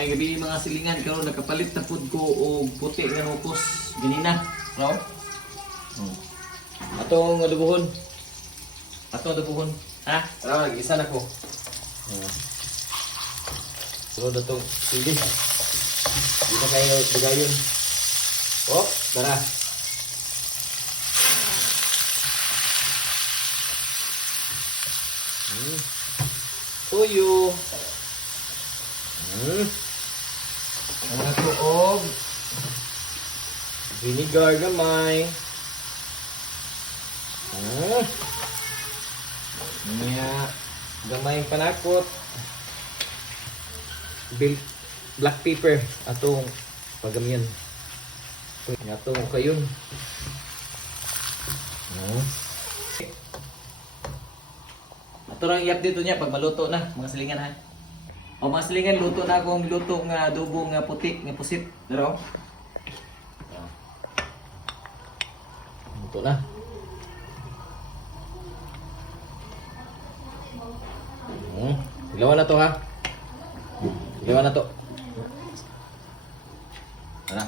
Ay gabi mga silingan karon nakapalit na pud ko og puti nga nukos ganina. No? Atong adubuhon. Atong adubuhon. Ha? Tara nag-isa na ko. So datong sili. Di na kayo bigayon. Oh, tara. Tuyo. Ang tuog. Vinegar gamay. Gamay panakot. Black pepper atong pagamian. Ato kayon. Ato lang i-update niya pag maluto na mga silingan ha. O mga silingan luto na akong luto nga adobo nga puti nga pusit. Daro. Luto na. Ilawan na to ha. Ilawan na to. Tara.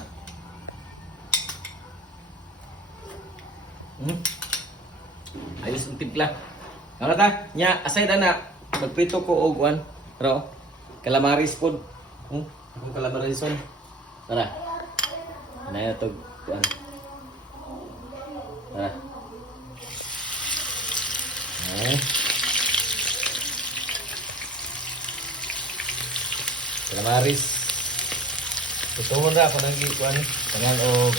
Ayos ang timpla. Ano ta? Nya, aside na. Magprito ko og one. Pero, calamaris pod. Kung calamaris on. Tara. Ano na ito? One. Tara. Calamaris. Ito mo na ako nang ikuan. Tangan o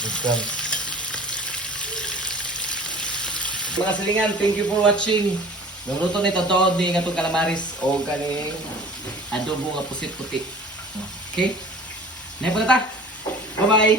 bugkan. Mga silingan, thank you for watching. Luluto nito to ni nga itong calamaris o kaning adobo nga pusit puti. Okay? Naipunta ta. Bye bye.